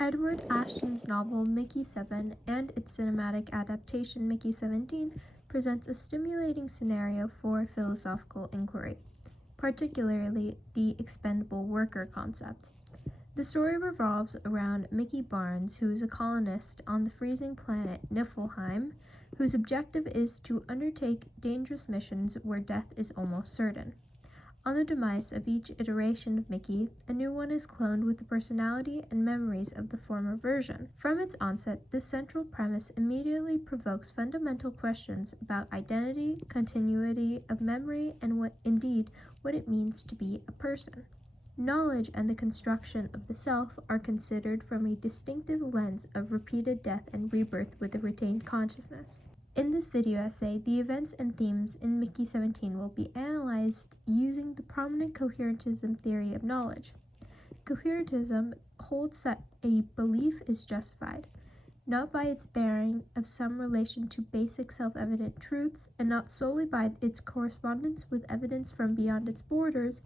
Edward Ashton's novel Mickey 7 and its cinematic adaptation Mickey 17 presents a stimulating scenario for philosophical inquiry, particularly the expendable worker concept. The story revolves around Mickey Barnes, who is a colonist on the freezing planet Niflheim, whose objective is to undertake dangerous missions where death is almost certain. On the demise of each iteration of Mickey, a new one is cloned with the personality and memories of the former version. From its onset, this central premise immediately provokes fundamental questions about identity, continuity of memory, and what it means to be a person. Knowledge and the construction of the self are considered from a distinctive lens of repeated death and rebirth with a retained consciousness. In this video essay, the events and themes in Mickey 17 will be analyzed using the prominent coherentism theory of knowledge. Coherentism holds that a belief is justified, not by its bearing of some relation to basic self-evident truths, and not solely by its correspondence with evidence from beyond its borders,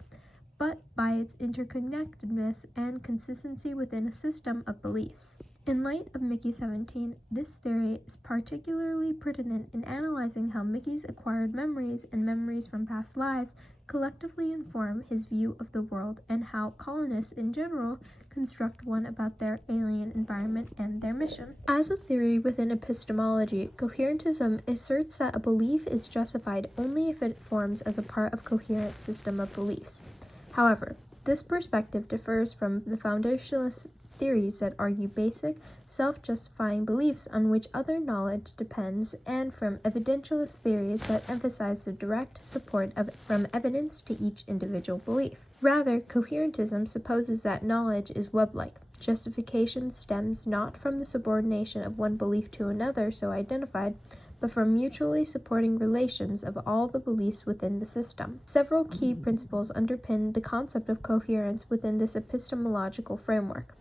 but by its interconnectedness and consistency within a system of beliefs. In light of Mickey 17, this theory is particularly pertinent in analyzing how Mickey's acquired memories and memories from past lives collectively inform his view of the world, and how colonists in general construct one about their alien environment and their mission. As a theory within epistemology, coherentism asserts that a belief is justified only if it forms as a part of a coherent system of beliefs. However, this perspective differs from the foundationalist theories that argue basic, self-justifying beliefs on which other knowledge depends, and from evidentialist theories that emphasize the direct support from evidence to each individual belief. Rather, coherentism supposes that knowledge is web-like. Justification stems not from the subordination of one belief to another so identified, but from mutually supporting relations of all the beliefs within the system. Several key principles underpin the concept of coherence within this epistemological framework.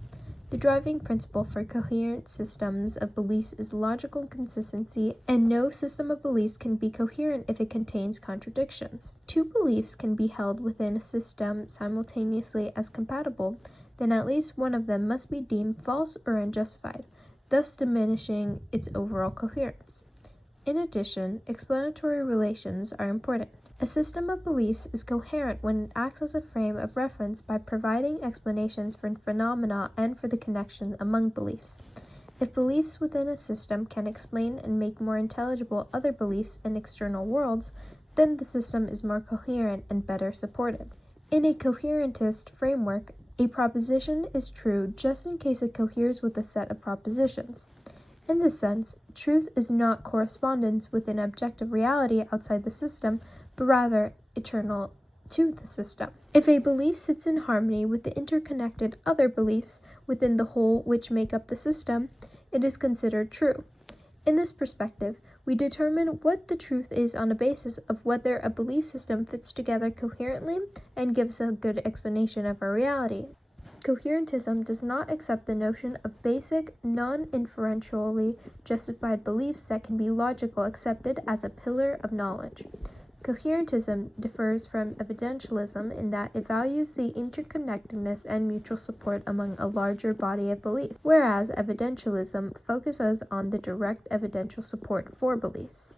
The driving principle for coherent systems of beliefs is logical consistency, and no system of beliefs can be coherent if it contains contradictions. Two beliefs can be held within a system simultaneously as compatible, then at least one of them must be deemed false or unjustified, thus diminishing its overall coherence. In addition, explanatory relations are important. A system of beliefs is coherent when it acts as a frame of reference by providing explanations for phenomena and for the connections among beliefs. If beliefs within a system can explain and make more intelligible other beliefs in external worlds, then the system is more coherent and better supported. In a coherentist framework, a proposition is true just in case it coheres with a set of propositions. In this sense, truth is not correspondence with an objective reality outside the system, but rather eternal to the system. If a belief sits in harmony with the interconnected other beliefs within the whole which make up the system, it is considered true. In this perspective, we determine what the truth is on a basis of whether a belief system fits together coherently and gives a good explanation of our reality. Coherentism does not accept the notion of basic, non-inferentially justified beliefs that can be logical accepted as a pillar of knowledge. Coherentism differs from evidentialism in that it values the interconnectedness and mutual support among a larger body of belief, whereas evidentialism focuses on the direct evidential support for beliefs.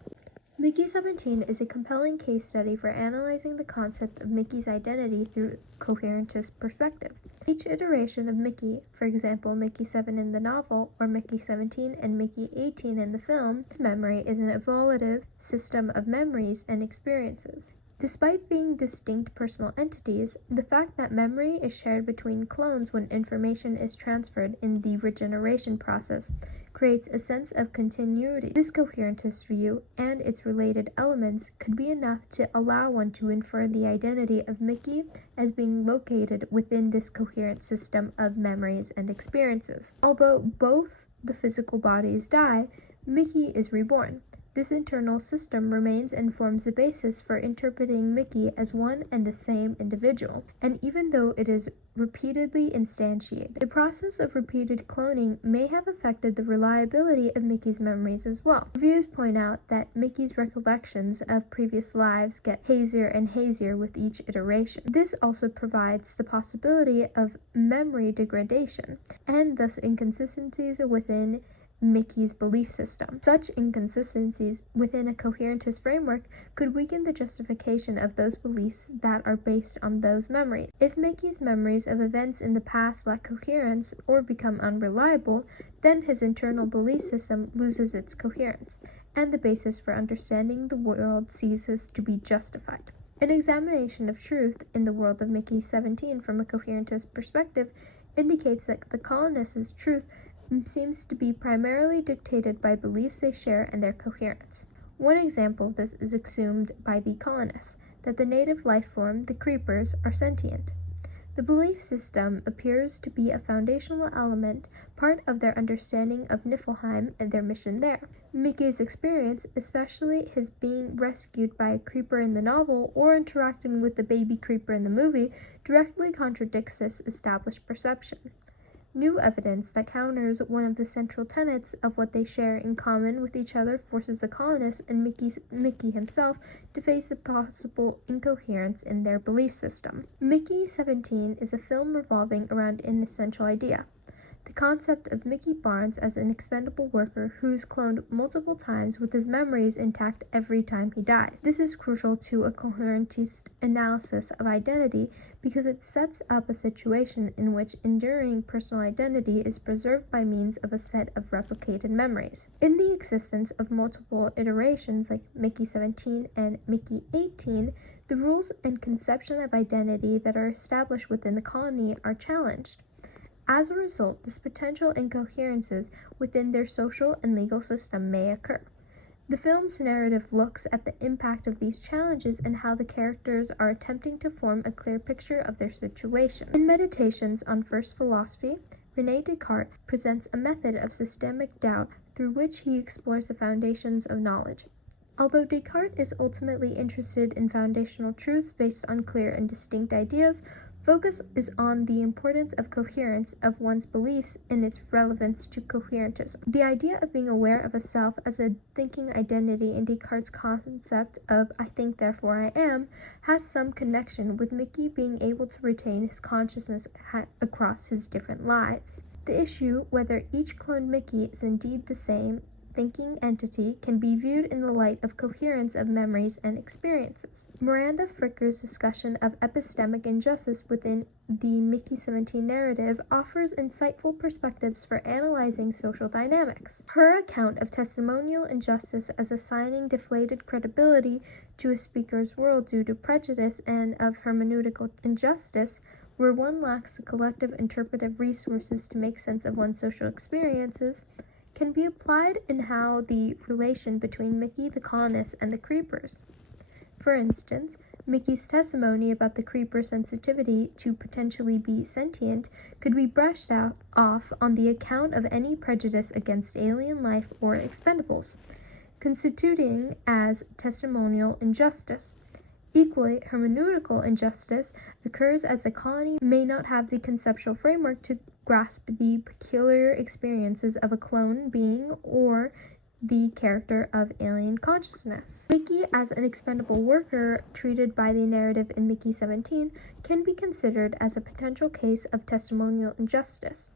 Mickey 17 is a compelling case study for analyzing the concept of Mickey's identity through a coherentist perspective. Each iteration of Mickey, for example Mickey 7 in the novel, or Mickey 17 and Mickey 18 in the film, memory is an evolutive system of memories and experiences. Despite being distinct personal entities, the fact that memory is shared between clones when information is transferred in the regeneration process creates a sense of continuity. This coherentist view and its related elements could be enough to allow one to infer the identity of Mickey as being located within this coherent system of memories and experiences. Although both the physical bodies die, Mickey is reborn. This internal system remains and forms the basis for interpreting Mickey as one and the same individual, and even though it is repeatedly instantiated. The process of repeated cloning may have affected the reliability of Mickey's memories as well. Reviews point out that Mickey's recollections of previous lives get hazier and hazier with each iteration. This also provides the possibility of memory degradation, and thus inconsistencies within Mickey's belief system. Such inconsistencies within a coherentist framework could weaken the justification of those beliefs that are based on those memories. If Mickey's memories of events in the past lack coherence or become unreliable, then his internal belief system loses its coherence, and the basis for understanding the world ceases to be justified. An examination of truth in the world of Mickey 17 from a coherentist perspective indicates that the colonists' truth seems to be primarily dictated by beliefs they share and their coherence. One example of this is assumed by the colonists, that the native life form, the creepers, are sentient. The belief system appears to be a foundational element, part of their understanding of Niflheim and their mission there. Mickey's experience, especially his being rescued by a creeper in the novel or interacting with the baby creeper in the movie, directly contradicts this established perception. New evidence that counters one of the central tenets of what they share in common with each other forces the colonists and Mickey himself to face the possible incoherence in their belief system. Mickey 17 is a film revolving around an essential idea: the concept of Mickey Barnes as an expendable worker who is cloned multiple times with his memories intact every time he dies. This is crucial to a coherentist analysis of identity because it sets up a situation in which enduring personal identity is preserved by means of a set of replicated memories. In the existence of multiple iterations like Mickey 17 and Mickey 18, the rules and conception of identity that are established within the colony are challenged. As a result, this potential incoherences within their social and legal system may occur. The film's narrative looks at the impact of these challenges and how the characters are attempting to form a clear picture of their situation. In Meditations on First Philosophy, René Descartes presents a method of systemic doubt through which he explores the foundations of knowledge. Although Descartes is ultimately interested in foundational truths based on clear and distinct ideas, focus is on the importance of coherence of one's beliefs and its relevance to coherentism. The idea of being aware of a self as a thinking identity in Descartes' concept of I think therefore I am has some connection with Mickey being able to retain his consciousness across his different lives. The issue whether each cloned Mickey is indeed the same thinking entity can be viewed in the light of coherence of memories and experiences. Miranda Fricker's discussion of epistemic injustice within the Mickey 17 narrative offers insightful perspectives for analyzing social dynamics. Her account of testimonial injustice as assigning deflated credibility to a speaker's world due to prejudice and of hermeneutical injustice, where one lacks the collective interpretive resources to make sense of one's social experiences, can be applied in how the relation between Mickey, the colonist, and the creepers. For instance, Mickey's testimony about the creeper's sensitivity to potentially be sentient could be brushed off on the account of any prejudice against alien life or expendables, constituting as testimonial injustice. Equally, hermeneutical injustice occurs as the colony may not have the conceptual framework to grasp the peculiar experiences of a clone being or the character of alien consciousness. Mickey as an expendable worker treated by the narrative in Mickey 17 can be considered as a potential case of testimonial injustice.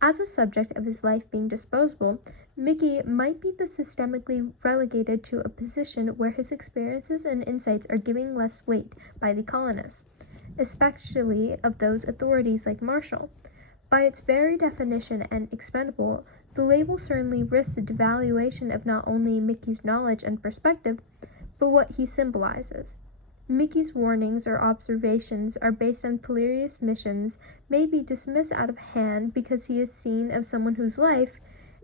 As a subject of his life being disposable, Mickey might be the systemically relegated to a position where his experiences and insights are given less weight by the colonists, especially of those authorities like Marshall. By its very definition and expendable, the label certainly risks the devaluation of not only Mickey's knowledge and perspective, but what he symbolizes. Mickey's warnings or observations are based on Pelirius' missions may be dismissed out of hand because he is seen of someone whose life,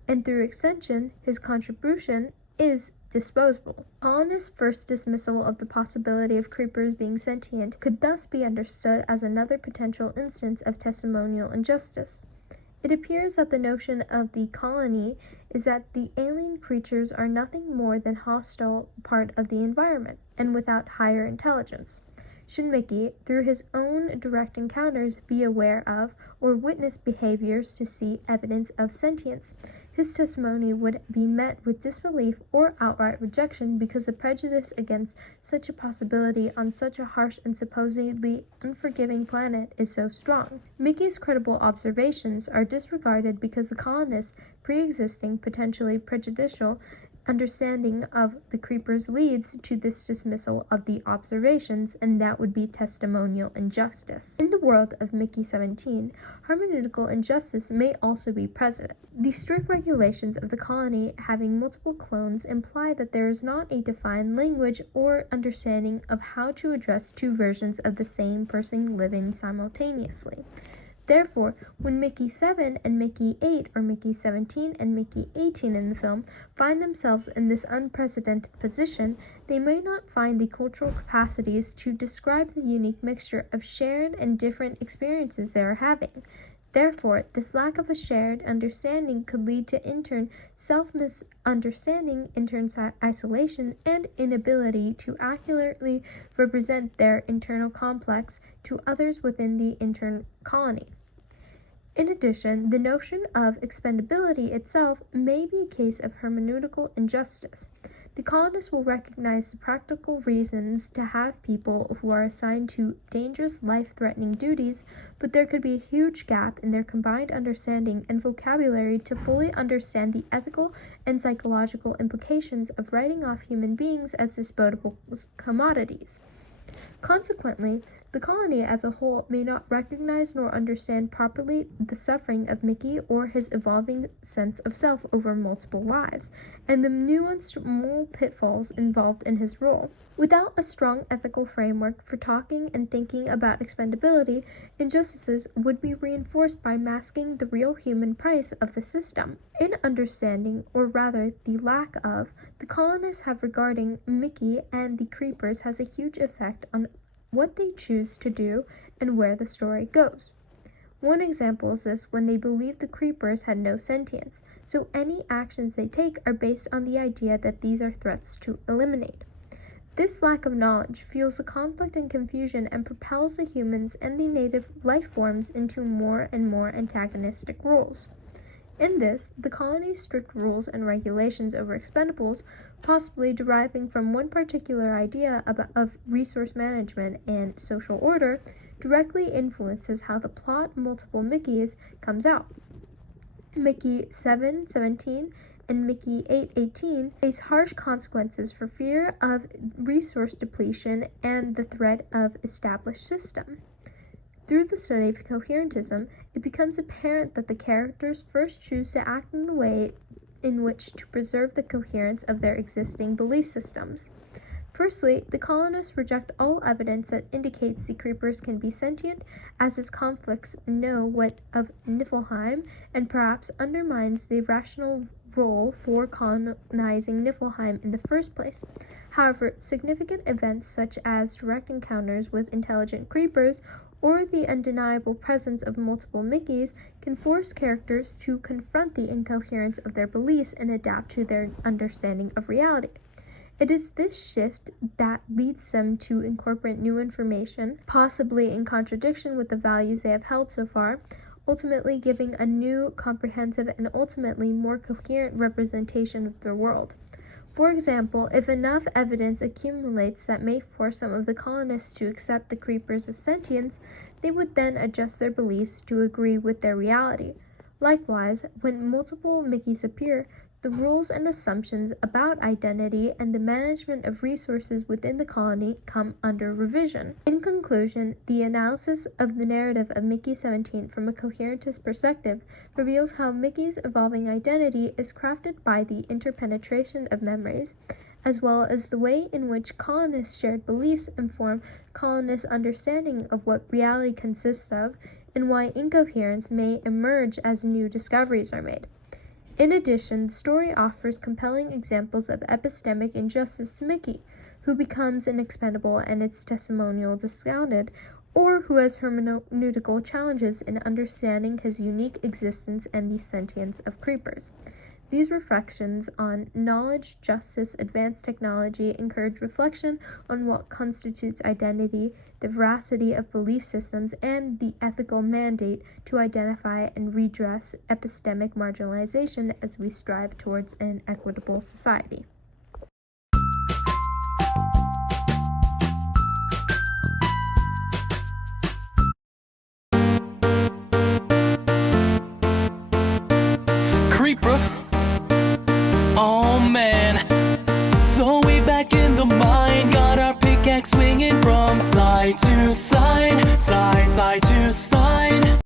and through extension, his contribution, is disposable. Colonists' first dismissal of the possibility of creepers being sentient could thus be understood as another potential instance of testimonial injustice. It appears that the notion of the colony is that the alien creatures are nothing more than hostile part of the environment and without higher intelligence. Should Mickey, through his own direct encounters, be aware of or witness behaviors to see evidence of sentience, his testimony would be met with disbelief or outright rejection because the prejudice against such a possibility on such a harsh and supposedly unforgiving planet is so strong. Mickey's credible observations are disregarded because the colonists' pre-existing, potentially prejudicial understanding of the creepers leads to this dismissal of the observations, and that would be testimonial injustice. In the world of Mickey 17, hermeneutical injustice may also be present. The strict regulations of the colony having multiple clones imply that there is not a defined language or understanding of how to address two versions of the same person living simultaneously. Therefore, when Mickey 7 and Mickey 8, or Mickey 17 and Mickey 18 in the film, find themselves in this unprecedented position, they may not find the cultural capacities to describe the unique mixture of shared and different experiences they are having. Therefore, this lack of a shared understanding could lead to in turn self-misunderstanding, in turn isolation, and inability to accurately represent their internal complex to others within the internal colony. In addition, the notion of expendability itself may be a case of hermeneutical injustice. The colonists will recognize the practical reasons to have people who are assigned to dangerous, life-threatening duties, but there could be a huge gap in their combined understanding and vocabulary to fully understand the ethical and psychological implications of writing off human beings as disposable commodities. Consequently, the colony as a whole may not recognize nor understand properly the suffering of Mickey or his evolving sense of self over multiple lives, and the nuanced moral pitfalls involved in his role. Without a strong ethical framework for talking and thinking about expendability, injustices would be reinforced by masking the real human price of the system. In understanding, or rather the lack of, the colonists have regarding Mickey and the creepers has a huge effect on what they choose to do and where the story goes. One example is this when they believe the creepers had no sentience, so any actions they take are based on the idea that these are threats to eliminate. This lack of knowledge fuels the conflict and confusion and propels the humans and the native life forms into more and more antagonistic roles. In this, the colony's strict rules and regulations over expendables, possibly deriving from one particular idea of resource management and social order, directly influences how the plot multiple Mickeys comes out. Mickey 7:17 and Mickey 8:18 face harsh consequences for fear of resource depletion and the threat of established system. Through the study of coherentism, it becomes apparent that the characters first choose to act in a way in which to preserve the coherence of their existing belief systems. Firstly, the colonists reject all evidence that indicates the creepers can be sentient, as its conflicts know what of Niflheim, and perhaps undermines the rational role for colonizing Niflheim in the first place. However, significant events such as direct encounters with intelligent creepers or the undeniable presence of multiple Mickeys can force characters to confront the incoherence of their beliefs and adapt to their understanding of reality. It is this shift that leads them to incorporate new information, possibly in contradiction with the values they have held so far, ultimately giving a new, comprehensive, and ultimately more coherent representation of the world. For example, if enough evidence accumulates that may force some of the colonists to accept the creepers as sentience, they would then adjust their beliefs to agree with their reality. Likewise, when multiple Mickeys appear, the rules and assumptions about identity and the management of resources within the colony come under revision. In conclusion, the analysis of the narrative of Mickey 17 from a coherentist perspective reveals how Mickey's evolving identity is crafted by the interpenetration of memories, as well as the way in which colonists' shared beliefs inform colonists' understanding of what reality consists of, and why incoherence may emerge as new discoveries are made. In addition, the story offers compelling examples of epistemic injustice to Mickey, who becomes an expendable and its testimonial discounted, or who has hermeneutical challenges in understanding his unique existence and the sentience of creepers. These reflections on knowledge, justice, advanced technology encourage reflection on what constitutes identity, the veracity of belief systems, and the ethical mandate to identify and redress epistemic marginalization as we strive towards an equitable society. Creeper. Oh man. So we back in the mine, got our pickaxe swinging from side to side.